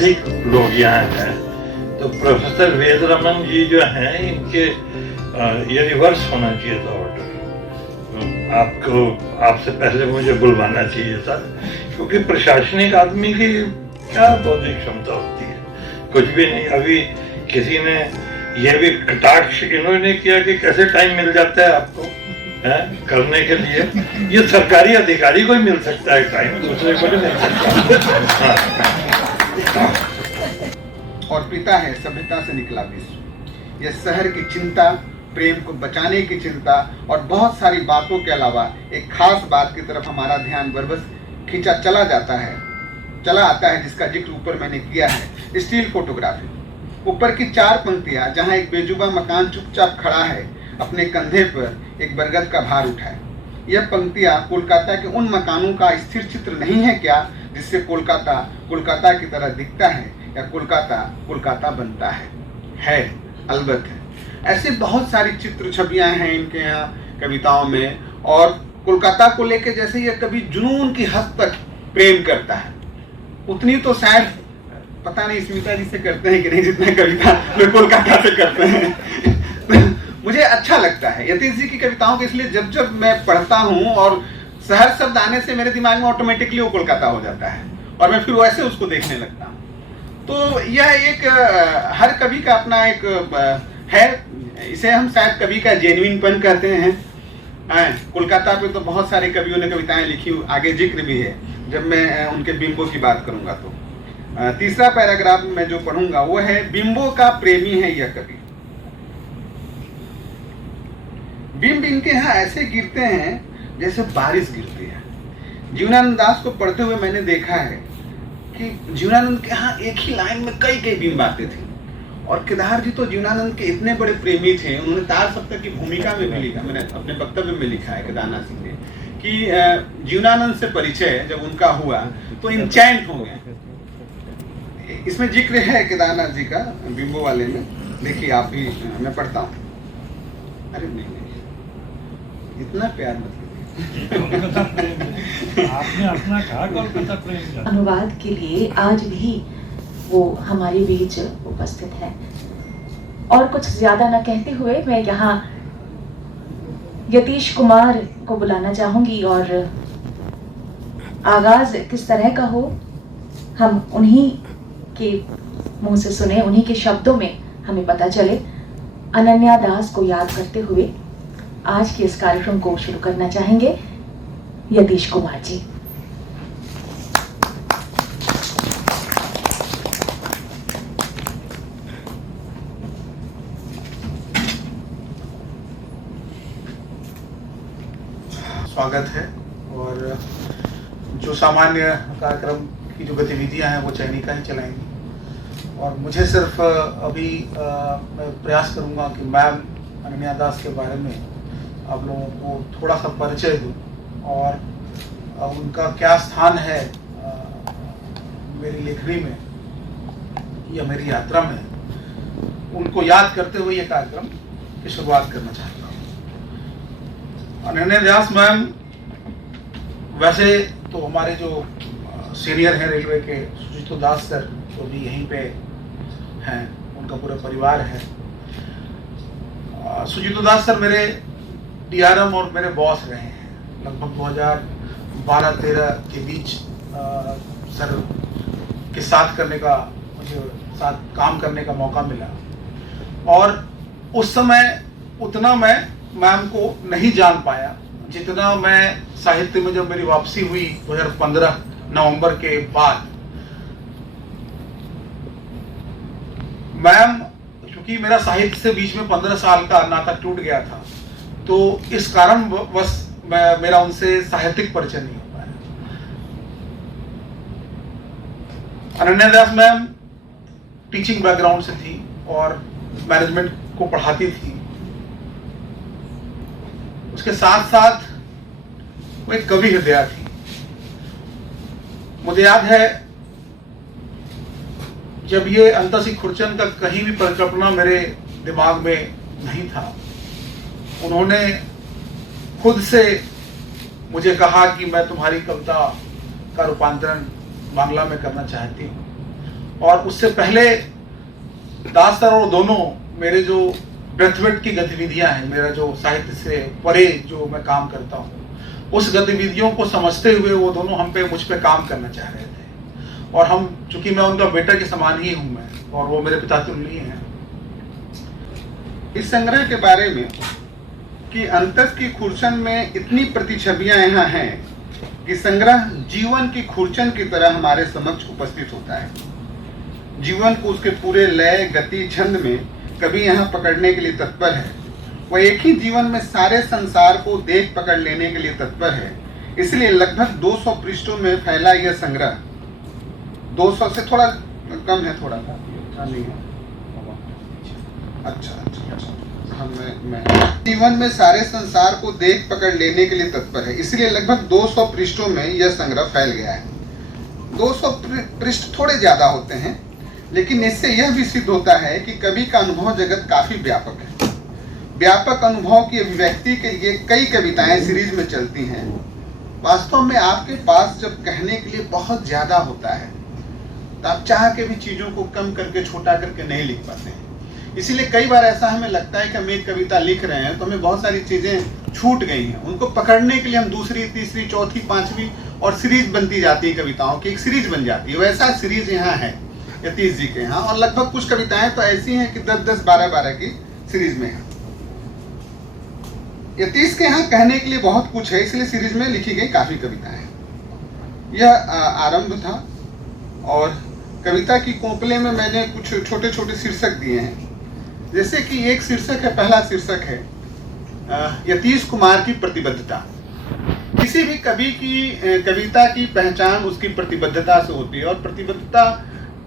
अधिक लोग यहाँ हैं। तो प्रोफेसर वेद रमन जी जो हैं, इनके ये रिवर्स होना चाहिए था ऑर्डर। आपको आपसे पहले मुझे बुलवाना चाहिए था, क्योंकि प्रशासनिक आदमी की क्या बौद्धिक क्षमता होती है, कुछ भी नहीं। अभी किसी ने यह भी कटाक्ष इन्होंने किया कि कैसे टाइम मिल जाता है आपको करने के लिए। ये सरकारी अधिकारी को ही मिल सकता है टाइम, दूसरे को नहीं मिल सकता। और पिता है सभ्यता से निकला विश्व। यह शहर की चिंता, प्रेम को बचाने की चिंता और बहुत सारी बातों के अलावा एक खास बात की तरफ हमारा ध्यान बरबस खींचा चला आता है, जिसका जिक्र ऊपर मैंने किया है, स्टील फोटोग्राफी। ऊपर की 4 पंक्तियां, जहां एक बेजुबा मकान चुपचाप खड़ा है, अपने कंधे पर एक बरगद का भार उठाए। यह पंक्तियां कोलकाता के उन मकानों का स्थिर चित्र नहीं है क्या, जिससे कोलकाता की तरह दिखता है, या कोलकाता बनता है अलबत्त है। ऐसे बहुत सारी चित्र छवियां हैं इनके यहाँ कविताओं में, और कोलकाता को लेकर जैसे यह कभी जुनून की हद तक प्रेम करता है, उतनी तो शायद पता नहीं स्मिता जी से करते हैं कि नहीं, जितना कविता लोग कोलकाता से करते हैं। मुझे अच्छा लगता है यतीश जी की कविताओं को, इसलिए जब जब मैं पढ़ता हूँ और शहर शब्द आने से मेरे दिमाग में ऑटोमेटिकली वो कोलकाता हो जाता है, और मैं फिर वैसे उसको देखने लगता हूँ। तो यह एक हर कवि का अपना एक है, इसे हम शायद कवि का जेन्युइनपन कहते हैं। कोलकाता पे तो बहुत सारे कवियों ने कविताएं लिखी, आगे जिक्र भी है जब मैं उनके बिंबों की बात करूंगा। तो तीसरा पैराग्राफ में जो पढ़ूंगा वो है, बिंबों का प्रेमी है यह कवि। बिंब इनके यहाँ ऐसे गिरते हैं जैसे बारिश गिरती है। जीवनानंद दास को पढ़ते हुए मैंने देखा है कि जीवनानंद के यहाँ एक ही लाइन में कई बिंब आते थे, और केदार जी तो जीवनानंद के इतने बड़े प्रेमी थे, उन्होंने तार सप्तक की भूमिका में भी लिखा, मैंने अपने वक्तव्य में लिखा है केदारनाथ सिंह ने, कि जीवनानंद से परिचय जब उनका हुआ तो इंचैंट हो गए। इसमें जिक्र है केदारनाथ जी का बिंबो वाले में, देखिए आप भी, मैं पढ़ता हूँ। अरे नहीं, इतना प्यार मत आपने अपना कहा कोलकाता प्रेम। अनुवाद के लिए आज भी वो हमारे बीच उपस्थित है, और कुछ ज्यादा न कहते हुए मैं यहाँ यतीश कुमार को बुलाना चाहूंगी, और आगाज किस तरह का हो हम उन्हीं के मुंह से सुने, उन्हीं के शब्दों में हमें पता चले। अनन्या दास को याद करते हुए आज के इस कार्यक्रम को शुरू करना चाहेंगे यतीश कुमार जी। स्वागत है। और जो सामान्य कार्यक्रम की जो गतिविधियां हैं वो चयनिका ही चलाएंगी, और मुझे सिर्फ अभी मैं प्रयास करूंगा कि मैम अनन्या दास के बारे में आप लोगों को थोड़ा सा परिचय दूं, और उनका क्या स्थान है मेरी लेखनी में या मेरी यात्रा में, उनको याद करते हुए ये कार्यक्रम की शुरुआत करना चाहता हूँ। अनन्या दास मैम वैसे तो हमारे जो सीनियर हैं रेलवे के, सुजीतो दास सर जो भी यहीं पे हैं, उनका पूरा परिवार है। सुजीतो दास सर मेरे DRM और मेरे बॉस रहे हैं लगभग 2012-13 के बीच। सर के साथ मुझे साथ काम करने का मौका मिला, और उस समय उतना मैं मैम को नहीं जान पाया जितना मैं साहित्य में जब मेरी वापसी हुई 2015 नवंबर के बाद। मैम, क्योंकि मेरा साहित्य से बीच में 15 साल का नाता टूट गया था, तो इस कारण बस मेरा उनसे साहित्यिक परिचय नहीं हो पाया। अनन्या दास मैम टीचिंग बैकग्राउंड से थी और मैनेजमेंट को पढ़ाती थी। उसके साथ साथ वो एक कवि हृदया थी। मुझे याद है जब ये अंतसी खुरचन का कहीं भी परिकल्पना मेरे दिमाग में नहीं था, उन्होंने खुद से मुझे कहा कि मैं तुम्हारी कविता का रूपांतरण बांग्ला में करना चाहती हूँ। और उससे पहले दास सर और दोनों मेरे जो ब्रेथवेट की गतिविधियां हैं, मेरा जो साहित्य से परे जो मैं काम करता हूँ, उस गतिविधियों को समझते हुए वो दोनों मुझ पे काम करना चाह रहे थे। और हम, चूंकि मैं उनका बेटा के समान ही हूं मैं, और वो मेरे पिता तुल्य हैं। इस संग्रह के बारे में कि अंतस की खुरचन में इतनी प्रतिछवियां यहाँ हैं कि संग्रह जीवन की खुरचन की तरह हमारे समक्ष उपस्थित होता है। जीवन को उसके पूरे लय, गति, छंद में कभी यहाँ पकड़ने के लिए तत्पर है। वह एक ही जीवन में सारे संसार को देख पकड़ लेने के लिए तत्पर है। इसलिए लगभग 200 पृष्ठों में फैला यह संग्रह, 200 से थोड़ा कम है, थोड़ा सा नहीं है। अच्छा, मैं जीवन में सारे संसार को देख पकड़ लेने के लिए तत्पर है। इसलिए लगभग 200 पृष्ठों में यह संग्रह फैल गया है। 200 पृष्ठ थोड़े ज्यादा होते हैं, लेकिन इससे यह भी सिद्ध होता है कि कवि का अनुभव जगत काफी व्यापक है। व्यापक अनुभव की अभिव्यक्ति के लिए कई कविताएं सीरीज में चलती हैं। वास्तव में आपके पास जब कहने के लिए बहुत ज्यादा होता है तो आप चाह के भी चीजों को कम करके, छोटा करके नहीं लिख पाते हैं। इसीलिए कई बार ऐसा हमें लगता है कि हम एक कविता लिख रहे हैं तो हमें बहुत सारी चीजें छूट गई हैं। उनको पकड़ने के लिए हम दूसरी, तीसरी, चौथी, पांचवी और सीरीज बनती जाती है, कविताओं की एक सीरीज बन जाती है। वैसा सीरीज यहाँ है यतीश जी के यहाँ, और लगभग कुछ कविताएं तो ऐसी हैं कि 10-10, 12-12 की सीरीज में है। यतीश के यहाँ कहने के लिए बहुत कुछ है, इसलिए सीरीज में लिखी गई काफी कविताएं। यह आरंभ था, और कविता की कोंपले में मैंने कुछ छोटे छोटे शीर्षक दिए हैं। जैसे कि एक शीर्षक है, पहला शीर्षक है यतीश कुमार की प्रतिबद्धता। किसी भी कवि की कविता की पहचान उसकी प्रतिबद्धता से होती है, और प्रतिबद्धता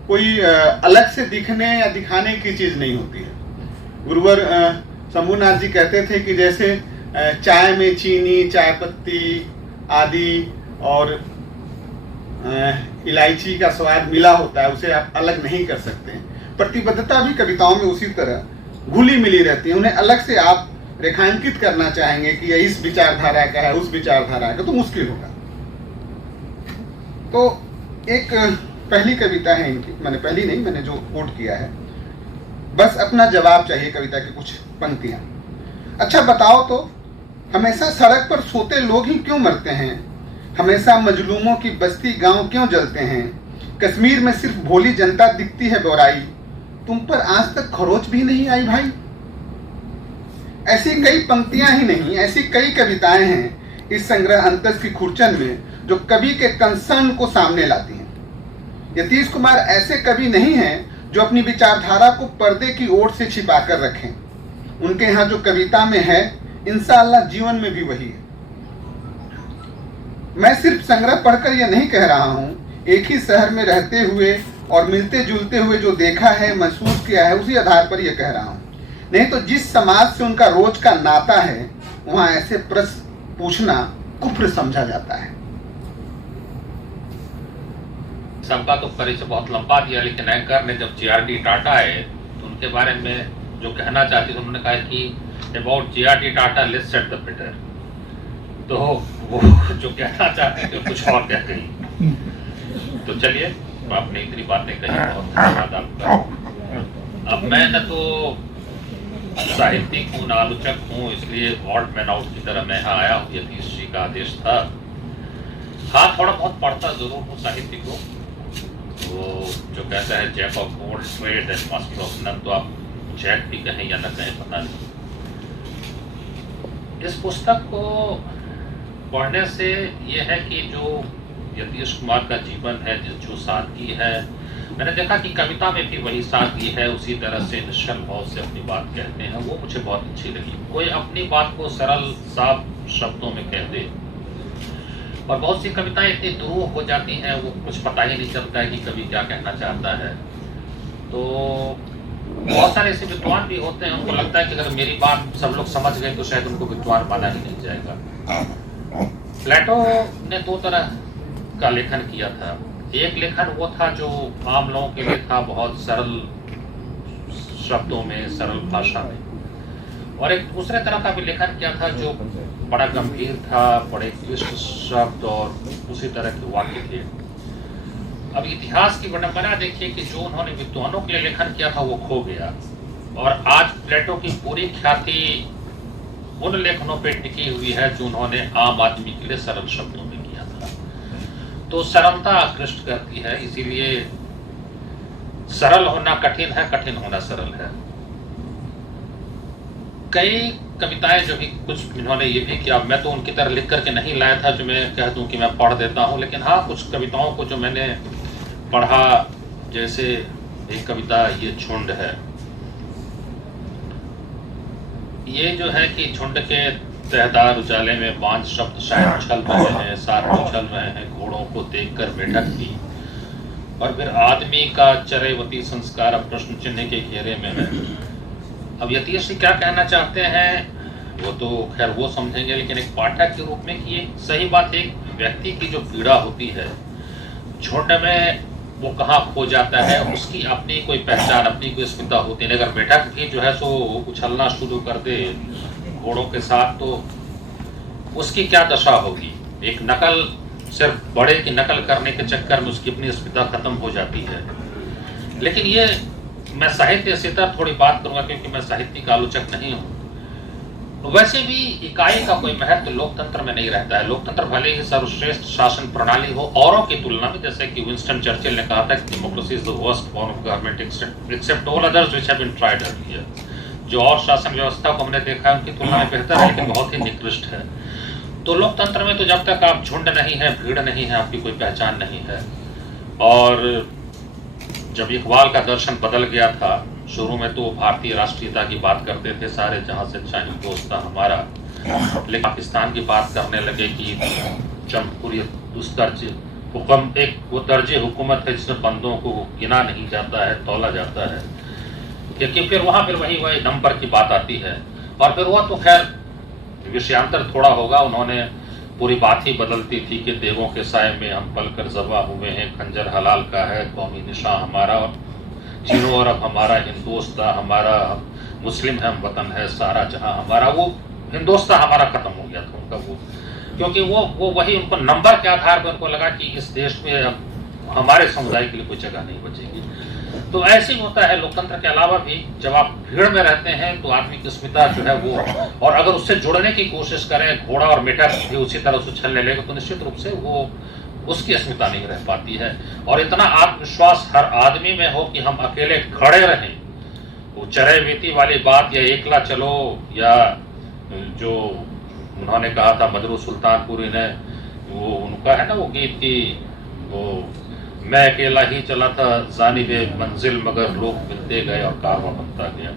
कोई अलग से दिखने या दिखाने की चीज नहीं होती है। गुरुवर शंभुनाथ जी कहते थे कि जैसे चाय में चीनी, चाय पत्ती आदि और इलायची का स्वाद मिला होता है, उसे आप अलग नहीं कर सकते। प्रतिबद्धता भी कविताओं में उसी तरह घुली मिली रहती है। उन्हें अलग से आप रेखांकित करना चाहेंगे कि यह इस विचारधारा का है, उस विचारधारा का, तो मुश्किल होगा। तो एक पहली कविता है इनकी, मैंने जो कोट किया है, बस अपना जवाब चाहिए, कविता की कुछ पंक्तियां। अच्छा बताओ तो, हमेशा सड़क पर सोते लोग ही क्यों मरते हैं? हमेशा मजलूमों की बस्ती गांव क्यों जलते हैं? कश्मीर में सिर्फ भोली जनता दिखती है बोराई, तुम पर आज तक खरोच भी नहीं आई भाई। ऐसी कई पंक्तियां ही नहीं, ऐसी कई कविताएं हैं इस संग्रह अंतस की खुरचन में जो कवि के कंसर्न को सामने लाती हैं। यतीश कुमार ऐसे कवि नहीं हैं जो अपनी विचारधारा को पर्दे की ओर से छिपा कर रखें। उनके यहाँ जो कविता में है, इंशाअल्लाह जीवन में भी वही है। मैं सिर्फ संग्रह पढ़कर यह नहीं कह रहा हूँ, एक ही शहर में रहते हुए और मिलते जुलते हुए जो देखा है, महसूस किया है, उसी आधार पर यह कह रहा हूँ। नहीं तो जिस समाज से उनका रोज का नाता है, वहां ऐसे प्रश्न पूछना कुफ्र समझा जाता है। सबका तो परिचय बहुत लंबा दिया, लेकिन एंकर ने जब JRD टाटा आए तो उनके बारे में जो कहना चाहती थी, उन्होंने कहा कि about JRD Tata let's set the better. तो वो जो कहना चाहते थे कुछ और कह गई। तो चलिए, आपने इतनी बातें कही, बहुत धन्यवाद आपका। अब मैं न तो साहित्यिक हूँ, न आलोचक हूँ, इसलिए ऑड मैन आउट की तरह मैं यहाँ आया हूँ। यतीश जी का आदेश था। हाँ, थोड़ा बहुत पढ़ता जरूर हूँ साहित्य को। वो जो कहता है jack of all trade and master of none, तो आप जैक भी कहें या न कहें पता नहीं। इस पुस्तक को पढ़ने से ये है कि जो यतीश कुमार का जीवन है, जो सादगी है, मैंने देखा कि कविता में भी वही सादगी है, उसी तरह से निश्चल भाव से अपनी बात कहते हैं, वो मुझे बहुत अच्छी लगी। कोई अपनी बात को सरल साफ शब्दों में कह दे, और बहुत सी कविताएं इतनी दुरूह हो जाती हैं, वो कुछ पता ही नहीं चलता है कि कवि क्या कहना चाहता है। तो बहुत सारे ऐसे विद्वान भी होते हैं, उनको लगता है कि अगर मेरी बात सब लोग समझ गए तो शायद उनको विद्वान माना ही नहीं जाएगा। प्लेटो ने दो तरह का लेखन किया था। एक लेखन वो था जो आम लोगों के लिए था, बहुत सरल शब्दों में, सरल भाषा में, और एक दूसरे तरह का भी लेखन किया था जो बड़ा गंभीर था, बड़े क्लिष्ट शब्द और उसी तरह के वाक्य थे। अब इतिहास की विडंबना देखिए कि जो उन्होंने विद्वानों के लिए लेखन किया था वो खो गया, और आज प्लेटो की पूरी ख्याति उन लेखनों पे टिकी हुई है जो उन्होंने आम आदमी के लिए सरल शब्दों में किया था। तो सरलता आकृष्ट करती है, इसीलिए सरल होना कठिन है, कठिन होना सरल है। कई कविताएं जो भी कुछ इन्होंने ये भी किया, मैं तो उनकी तरह लिख करके नहीं लाया था जो मैं कह दूं कि मैं पढ़ देता हूं, लेकिन हाँ कुछ कविताओं को जो मैंने पढ़ा, जैसे एक कविता ये झुंड है। ये जो है कि झुंड के तहदार उजाले में बांझ शब्द शायद उछल रहे हैं, साथ उछल रहे हैं, घोड़ों को देखकर मेढक भी, और फिर आदमी का चरेवती संस्कार अब प्रश्न चिन्ह के घेरे में है। अब यतीश जी क्या कहना चाहते हैं वो तो खैर वो समझेंगे, लेकिन एक पाठक के रूप में कि ये सही बात, एक व्यक्ति की जो पीड़ा होती है झुंड में वो कहाँ खो जाता है, उसकी अपनी कोई पहचान, अपनी कोई अस्मिता होती है। अगर मेढक भी जो है सो उछलना शुरू कर दे घोड़ों के साथ, तो उसकी क्या दशा होगी। एक नकल, सिर्फ बड़े की नकल करने के चक्कर में उसकी अपनी अस्मिता खत्म हो जाती है। लेकिन ये मैं साहित्य से तर थोड़ी बात करूंगा क्योंकि मैं साहित्यिक आलोचक नहीं हूँ। वैसे भी इकाई का कोई महत्व लोकतंत्र में नहीं रहता है। लोकतंत्र भले ही सर्वश्रेष्ठ शासन प्रणाली हो औरों की तुलना में, जैसे कि विंस्टन चर्चिल ने कहा था कि democracy is the worst form of government except all others which have been tried earlier. जो और शासन व्यवस्था को हमने देखा है उनकी तुलना में बेहतर है, लेकिन बहुत ही निकृष्ट है। तो लोकतंत्र में तो जब तक आप झुंड नहीं है, भीड़ नहीं है, आपकी कोई पहचान नहीं है। और जब इकबाल का दर्शन बदल गया था, शुरू में तो भारतीय राष्ट्रीयता की बात करते थे, सारे जहां से चाहे दोस्त था हमारा, लेकिन पाकिस्तान की बात करने लगे कि जमहूरियत उस दर्जे हुक्म, एक वो दर्जे हुकूमत है जिसमें बंदों को गिना नहीं जाता है, तौला जाता है, क्योंकि फिर वहां फिर वही नंबर की बात आती है। और फिर वो तो खैर विषयांतर थोड़ा होगा, उन्होंने पूरी बात ही बदलती थी कि देवों के साए में हम पलकर ज़बा हुए हैं, खंजर हलाल का है, कौमी निशान हमारा, और चीनो और अब हमारा हिंदोस्ता हमारा, मुस्लिम है हम वतन है सारा जहां हमारा। वो हिंदोस्ता हमारा खत्म हो गया था उनका, वो क्योंकि वो वही उनको नंबर के आधार पर उनको लगा कि इस देश में अब हमारे समुदाय के लिए कोई जगह नहीं बचेगी। तो ऐसे ही होता है लोकतंत्र के अलावा भी, जब आप भीड़ में रहते हैं तो आदमी की अस्मिता जो है वो, और अगर उससे जुड़ने की कोशिश करें, घोड़ा और मेढक भी उसी तरह से उछलने लगे तो निश्चित रूप से वो उसकी अस्मिता नहीं रह पाती है। और इतना आत्मविश्वास हर आदमी में हो कि हम अकेले खड़े रहें, वो चरे बीती वाली बात, या एकला चलो, या जो उन्होंने कहा था मदरू सुल्तानपुरी ने, वो उनका है ना वो गीत की, वो मैं अकेला ही चला था जानिबे मंजिल मगर लोग मिलते गए और कारवां बनता गया।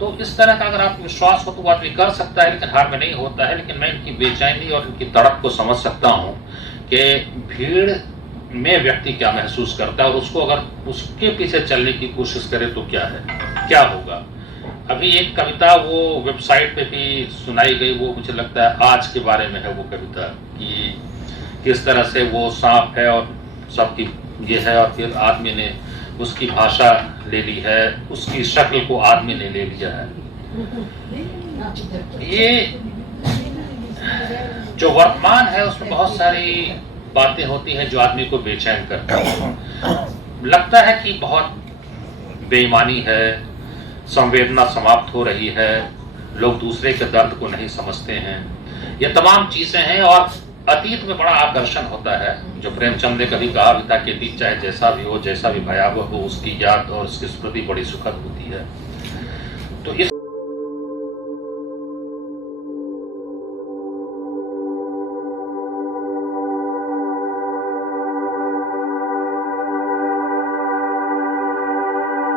तो इस तरह का अगर आप विश्वास हो तो वो आदमी कर सकता है, लेकिन हार में नहीं होता है। लेकिन मैं इनकी बेचैनी और इनकी तड़प को समझ सकता हूँ कि भीड़ में व्यक्ति क्या महसूस करता है, और उसको अगर उसके पीछे चलने की कोशिश करे तो क्या है, क्या होगा। अभी एक कविता वो वेबसाइट पे भी सुनाई गई, वो मुझे लगता है आज के बारे में है वो कविता, कि किस तरह से वो सांप है और सबकी ये है, और फिर आदमी ने उसकी भाषा ले ली है, उसकी शक्ल को आदमी ने ले लिया है। ये जो वर्तमान है उसमें बहुत सारी बातें होती हैं जो आदमी को बेचैन करता है। लगता है कि बहुत बेईमानी है, संवेदना समाप्त हो रही है, लोग दूसरे के दर्द को नहीं समझते हैं, ये तमाम चीजें हैं। और अतीत में बड़ा आकर्षण होता है, जो प्रेमचंद ने कभी कहा भी था कि अतीत चाहे जैसा भी हो, जैसा भी भयावह हो, उसकी याद और उसकी स्मृति बड़ी सुखद होती है। तो इस